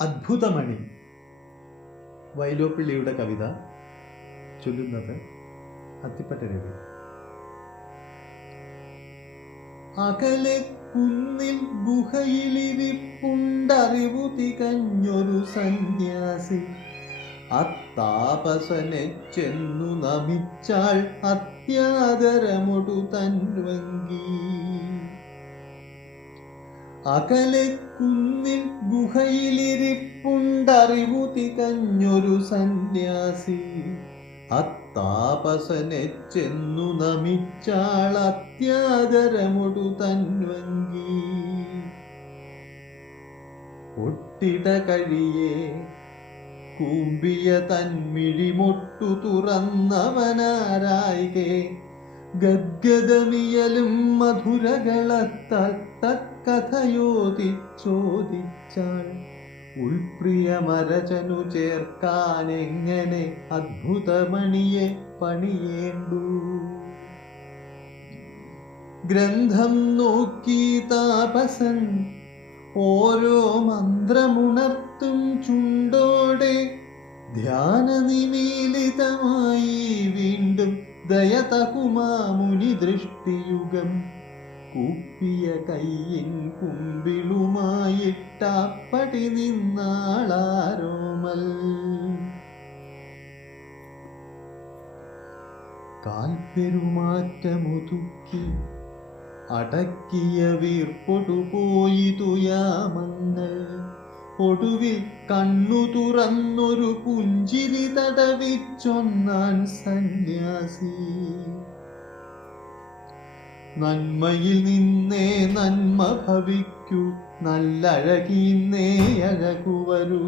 അദ്ഭുതമണി വൈലോപ്പിള്ളിയുടെ കവിത ചൊല്ലുന്നത് അത്തിപ്പറ്റ രവി. അകലെ കുന്നിൽ ഗുഹയിലിരിപ്പുണ്ടറിവു തികഞ്ഞൊരു സന്യാസി. അത്താപസനെ ചെന്നു നമിച്ചാൾ അത്യാദരമൊടു തൻവങ്കി. അകലെ കുന്നിൽ ഗുഹയിലിരിപ്പുണ്ടറിവു തികഞ്ഞൊരു സന്യാസി. അത്താപസനെ ചെന്നു നമിച്ചാൾ അത്യാദരമൊടു തൻവങ്കി. ഒട്ടിട കഴിയെ കൂമ്പിയ തൻമിഴിമൊട്ടു തുറന്നവനാരായികെ. ഗദ്ഗദമിയലും മധുരകളത്താൽ തത്കഥയോദിച്ചോദിച്ചാൾ. ഉൾപ്രിയമരചനു ചേർക്കാനെങ്ങനെ അദ്ഭുതമണിയെ പണിയേണ്ടു. ഗ്രന്ഥം നോക്കി താപസൻ ഓരോ മന്ത്രമുണർത്തും ചുണ്ടോടെ. ധ്യാനനിമീലിതമായി വീണ്ടും ദയതകുമാമുനി ദൃഷ്ടിയുഗം. കൂപ്പിയ കയ്യിൻ കുമ്പിളുമായിട്ടപ്പടി നിന്നാളാരോമൽ. കാൽപ്പെരുമാറ്റമൊതുക്കി അടക്കിയ വീർപ്പൊടുപോയി തുയാമങ്ങൾ. ഒടുവിൽ കണ്ണു തുറന്നൊരു പുഞ്ചിരി തടവിച്ചൊന്നാൻ സന്യാസി. നന്മയിൽ നിന്നേ നന്മ ഭവിക്കൂ, നല്ലഴകിന്നേ അഴകുവരൂ.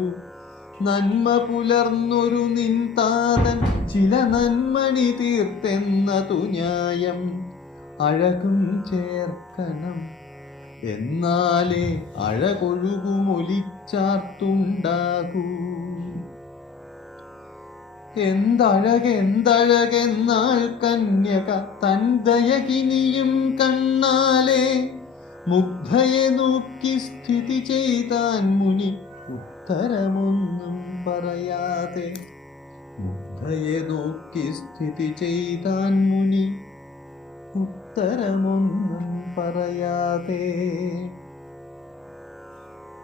നന്മ പുലർന്നൊരു നിൻ താതൻ ചില നന്മണി തീർത്തെന്നതു ന്യായം. അഴകും ചേർക്കണം, എന്നാലേ അഴകൊഴുകുമൊലിച്ചാർത്തുണ്ടാകൂ. എന്തഴകെന്തഴകെന്നാൾ കന്യക തൻ ദയകിനിയും കണ്ണാലെ. മുഗ്ധയെ നോക്കി സ്ഥിതി ചെയ്താൻ മുനി ഉത്തരമൊന്നും പറയാതെ. മുഗ്ധയെ നോക്കി സ്ഥിതി ചെയ്താൻ മുനി ഉത്തരമൊന്നും പറയാതെ.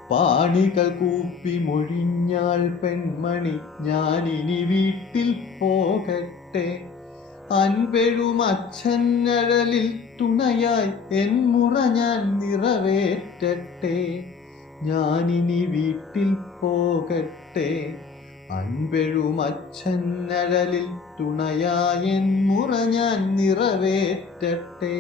പാണികൾ കൂപ്പി മൊഴിഞ്ഞാൾ പെൺമണി, ഞാനിനി വീട്ടിൽ പോകട്ടെ. അൻപെഴും അച്ഛനഴലിൽ തുണയായി എൻ മുറ ഞാൻ നിറവേറ്റട്ടെ. ഞാനിനി വീട്ടിൽ പോകട്ടെ. അൻപെഴും അച്ഛനഴലിൽ തുണയായി എൻ മുറ ഞാൻ നിറവേറ്റട്ടെ.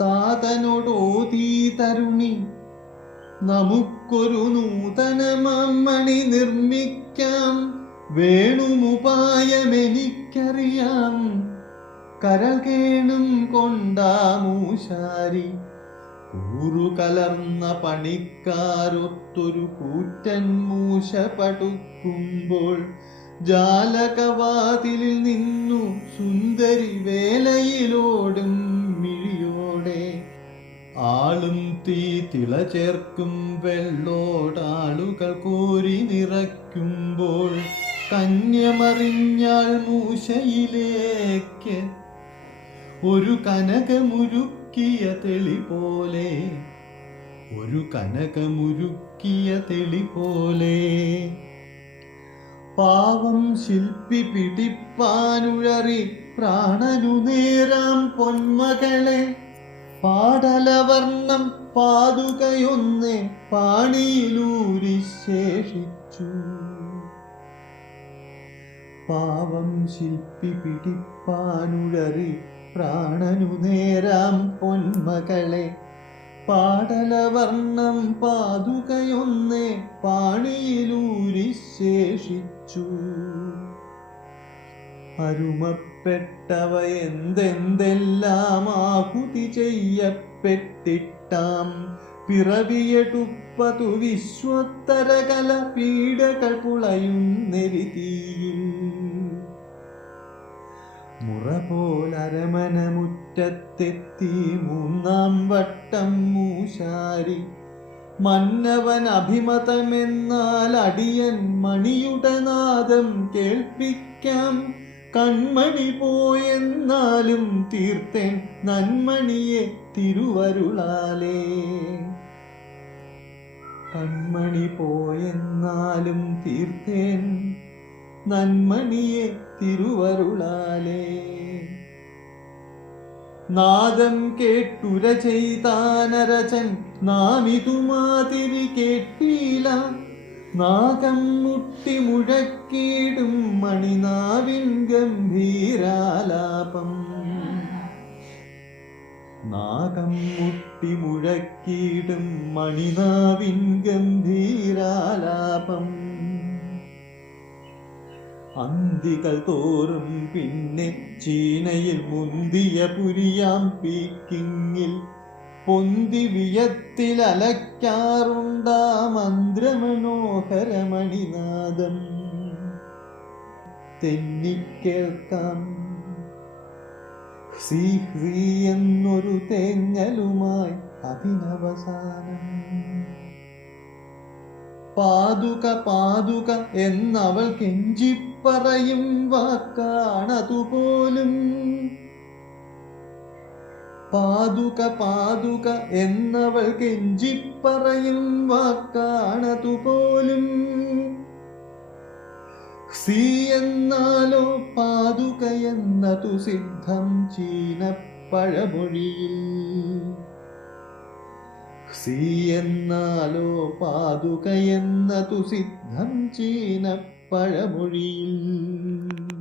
താതനോടോതീ തരുണി, നമുക്കൊരു നൂതനമണി നിർമ്മിക്കാം. വേണുമുപായമെനിക്കറിയാം, കരൾ കേണും കൊണ്ടാമൂശാരി. കൂറുകലർന്ന പണിക്കാരൊത്തൊരു കൂറ്റൻ മൂശ പടുക്കുമ്പോൾ. ജാലകവാതിലിൽ നിന്നു സുന്ദരി വേലയിലോടും മിഴിയോടെ. ആളും തീ തിള ചേർക്കും വെള്ളോടാളുകൾ കോരി നിറയ്ക്കുമ്പോൾ. കന്യമറിഞ്ഞാൾ മൂശയിലേക്ക് ഒരു കനകമുരുക്കിയ തെളി പോലെ. ഒരു കനകമുരുക്കിയ തെളി പോലെ. പാവം ശില്പി പിടിപ്പാനുഴറി പ്രാണനു നേരാം പൊന്മകളെ. പാടലവർണ്ണം പാതുകയൊന്നേ പാണിയിലൂരി ശേഷിച്ചു. പാവം ശില്പി പിടിപ്പാനുഴറി പ്രാണനു നേരാം പൊന്മകളെ. പാടലവർണ്ണം പാതുകയൊന്നേ പാണിയിലൂരി ശേഷിച്ചു. അരുമപ്പെട്ടവ എന്തെന്തെല്ലാം ആഹുതി ചെയ്യപ്പെട്ടിട്ടാം. പിറവിയെടുപ്പതു വിശ്വോത്തരകല പീഡകൾ പുളയുന്നെരിതീയിൽ. മുറ പോലരമന മുറ്റത്തെത്തി മൂന്നാം വട്ടം മൂശാരി മന്നവൻ അഭിമതമെന്നാൽ അടിയൻ മണിയുടെ നാദം കേൾപ്പിക്കാം. കൺമണി പോയെന്നാലും തീർത്തേൻ നന്മണിയെ തിരുവരുളാലേ. കൺമണി പോയെന്നാലും തീർത്തേൻ നന്മണിയെ തിരുവരുളാലേ. നാദം കേട്ടുര ചെയ്താനരചൻ നാമിതുമാതിരി കേട്ടീല. നാഗം മുട്ടി മുഴക്കീടും മണിനാവിൻ ഗംഭീരാലാപം. നാഗം മുട്ടി മുഴക്കീടും മണിനാവിൻ ഗംഭീരാലാപം. അന്തികൾ തോറും പിന്നെ ചീനയിൽ മുന്തിയ പുരിയാം പീക്കിങ്ങിൽ പൊന്തി വിയത്തിൽ അലക്കാറുണ്ടാ മന്ത്രമനോഹരമണിനാദം തെന്നിക്കേൾക്കാം. ഹ്രീ ഹ്രീ എന്നൊരു തേങ്ങലുമായി അതിനവസാനം. പാതുക പാതുക എന്നവൾ കെഞ്ചിപ്പറയും വാക്കാണതുപോലും. പാതുക പാതുക എന്നവൾ കെഞ്ചിപ്പറയും വാക്കാണതുപോലും. സീ എന്നാലോ പാതുക എന്നതു സിദ്ധം ചീനപ്പഴമൊഴിയിൽ. സീ എന്നാലോ പാതുക എന്നതു സിദ്ധം ചീനപ്പഴമൊഴിയിൽ.